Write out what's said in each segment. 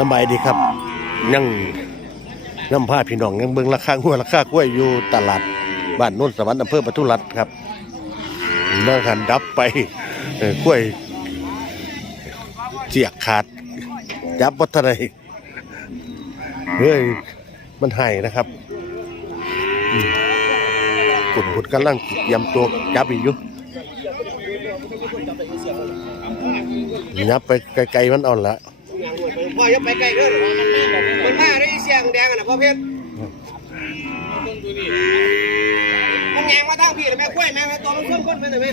สบายดีครับยังน้ำผ้าพี่น้องยังเบิ่งราคาหัวราคากล้วยอยู่ตลาดบ้านโน้นสวรรค์อำเภอปทุมรัฐครับเมื่อหันดับไปกล้วยเจียกขาดจับวัฒนไรเฮ้ยมันให้นะครับอืมขุนขุนกำลังเตรียมตัวจับอีกอยู่ยับไปไกลๆมันอ่อนละ พ่ออย่าไปไกลเด้อมันมาได้เสียงแดงอะนะพ่อเพชรมันแยงมาทางพี่เลยแม่กล้วยแม่แม่ตัวมันเพิ่มก้นไปหน่อยไหม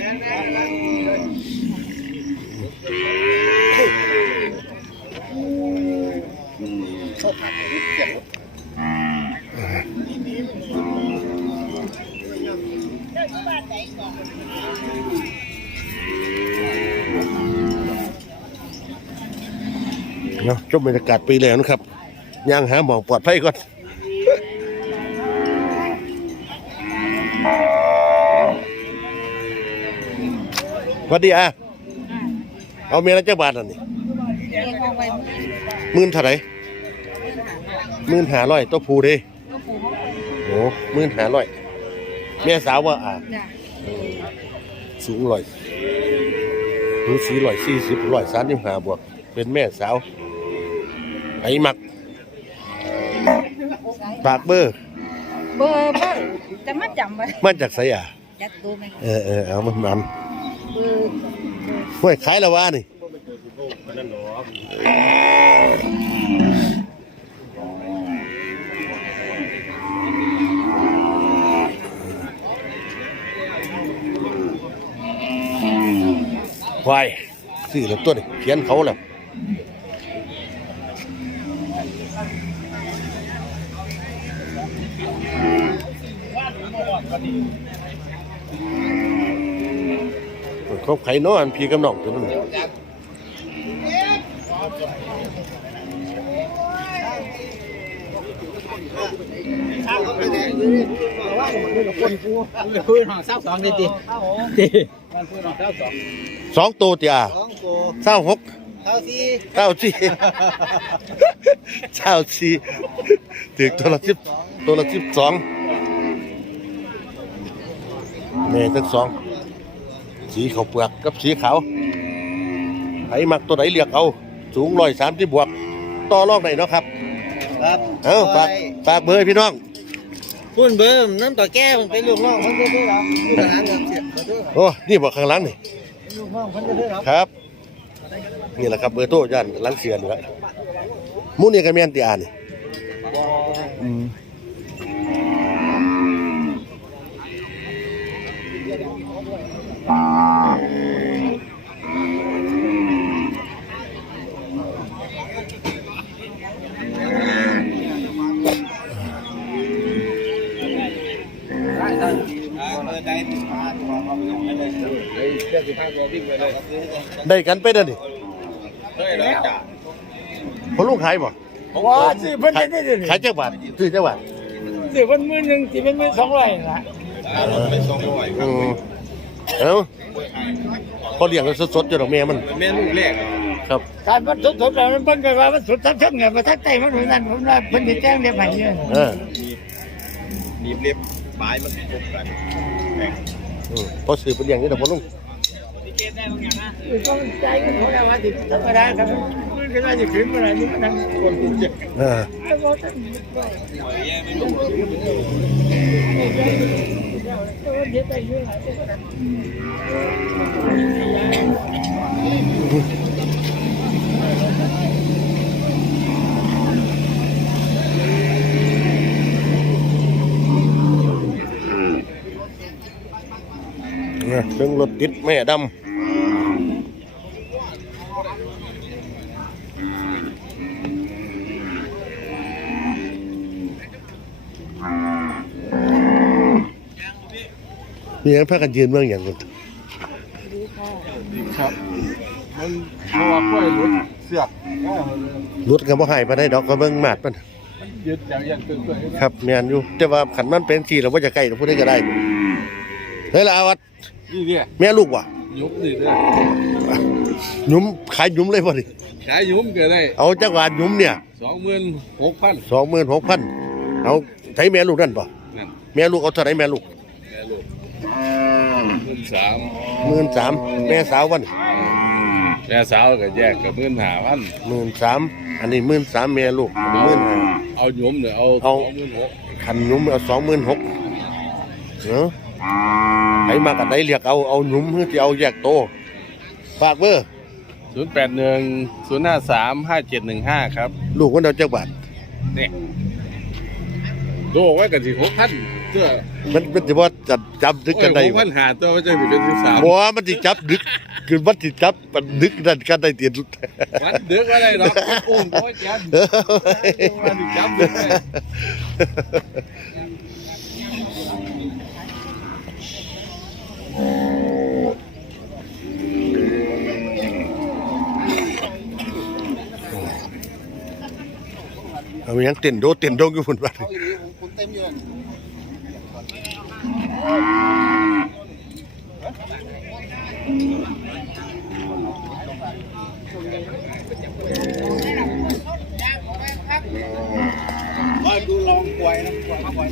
เนาะชมบรรยากาศปีแล้วนะครับย่างหาหมองปลอดภัยก่อนสวัสดีอะเอาเมียละเจ้าบาทอันนี้มื่นเท่าไหร่มื่นหาร้อยตัวผูด้โอ้มื่นหาร้อยแม่สาวว่าอะสูงร้อยสูงสี่ร้อยสี่สิบร้อยสามสิบห้าบวก เป็นแม่สาว ไอ้มักปากเบอร์เบอร์เบอร์จะมาจำไว้มาจากไสอะจัดดูไหมเออเออเอามันมันเบอร์ห้วยขายแล้ววะนี่ควายซื้อแล้วตัวนี่เขียนเขาแล้ว เขาไข่น้ออันพี่กับน้องตัวนั้นพื้นห้องเศร้าสองดีดีดีมันพื้นห้องเศร้าสองสองตัวเตียสองตัวเศร้าหกเศร้าสี่เศร้าสี่เศร้าสี่ถึงตัวละสิบตัวละสิบสอง แม่ทั้งสอง สีขาวเปลือกกับสีขาวไผมักตัวไหนเรียกเอา สูงร้อยสามที่บวก ต่อรองไหนเนาะครับ ครับเอ้าฝากฝากเบอร์ให้พี่น้องพูนเบิ่มน้ำต่อแก้มันเป็นลูกน้องคนเด้อเหรอลูกหลานครับเสียขอโทษโอ้ นี่บอกข้างหลังนี่ ลูกน้องคนเด้อเหรอครับ นี่แหละครับเบอร์โทรย่านหลังเสียนครับหมูนี่ก็แม่นตีอานี่อืม ได้กันไปเด้อนี่พอลูกขายบ่ว้าสิเพิ่นจะได้เดี๋ยวนี้ขายเจ้าบาทซื้อเจ้าบาทสิเพิ่นมื้อหนึงสิเป็นมื้อสองร้อยละอืมเอ้าพอเลี้ยงกันสดๆอยู่ดอกแม่มันแม่ลูกแรกครับการมันสดๆแล้วมันเพิ่นก็ว่ามันสดทั้งทั้งเนี่ยมาทั้งใจมันเหมือนนั้นผมว่าเพิ่นสิแจ้งเรียบให้เนี่ยเออบีบเล็บปลายมันพบกันอืมพอซื้อไปเลี้ยงนี่ดอกพอลุงคือต้องใจกันเขาแล้วว่าสิธรรมดาครับมันก็ว่าสิขึ้นมาอะไรนี่มันนั่ง คนเจ็บเออแต่ว่าท่านตัวเดียวได้เยอะหลายตัว เนี่ยเครื่องรถติดแม่ดำมีอย่างพากันยืนเมืองอย่างกันครับมันเพราะว่ากล้วยหลุดเสือกรถก็บ่ให้ไปได้ดอกก็เบิ่งมาดมันยึดอย่างอย่างตึงเลยครับแม่นอยู่แต่ว่าขันมันเป็นที่เราบ่จะใกล้เราพูดได้ก็ได้เฮ้ยล่ะอาวัดนี่เนี่ยแม่ลูกว่ะยุบนี่เลยหยุมขายหยุมเลยบ่ดิขายยุ่มก็ได้เอาจักหวานหยุ้มเนี่ยสองหมื่นหกพันสองหมื่นหกพันเอาไถแม่ลูกนั่นป่ะนั่นแม่ลูกเอาเท่าไหรแม่ลูกแม่ลูกหมื่น สามหมื่นสามแม่สาววันแม่สาวก็แยกกับหมื่นห้าพันหมื่นสามอันนี้หมื่นสามแม่ลูกอันนี้หมื่นห้าเอายุ่มเนี่ยเอาเอาสองหมื่นหกขันหยุ้มเอาสองหมื่นหกเนาะไผมากันได้เรียกเอาเอาหยุ้มเพื่อที่เอาแยกโตฝากเบอร์ศูนย์แปดหนึ่งศูนย์ห้าสามห้าเจ็ดหนึ่งห้าครับ ลูกคนเอาจักบาทนี่ดูไว้กันสิหกพัน เสื้อมันมันจะว่าจับจับดึกกันได้หกพันหาตัวไม่ใช่เป็นสิบสามบ่ว่ามันสิจับดึกคือมันสิจับมันดึกนั่นกันได้เตียนวันเดือกอะไรหรอกอุ้มโอ้ยจันวันนี้จับดึกเลยเอาหยังเต้นโดเต้นโดงอยู่พุ่นว่าคุณเต็มอยู่ มาดูลองป่วยนะป่วยมาป่วย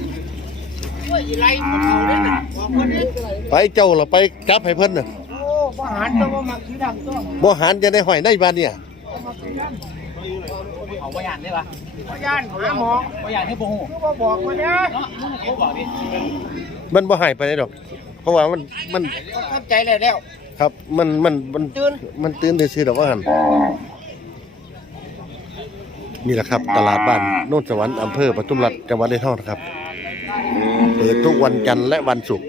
ไปเจ้าละไปจับให้เพิ่นน่ะโอ้บ่หันตัวบ่มักสีดำตัวบ่หันจะได้ห้อยในบ้านเนี่ยเอาพยานได้ปะบ่ย่านหาหมอพยานให้โบหูคือบ่บอกมาเนี่ยเนาะมึงเก็บบอกดิ มันบ่หายไปได้ดอก เพราะว่ามันมันก็เข้าใจแล้วแล้ว ครับ มันมันมันตื่น มันตื่นซื่อๆดอกว่าหั่นนี่แหละครับ ตลาดบ้านโน่นสวรรค์อำเภอปทุมรัฐจังหวัดเลยทองนะครับเปิดทุกวันจันทร์และวันศุกร์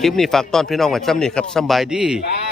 คลิปนี้ฝากต้อนพี่น้องไว้ซ้ำนี่ครับสำบายดีขอ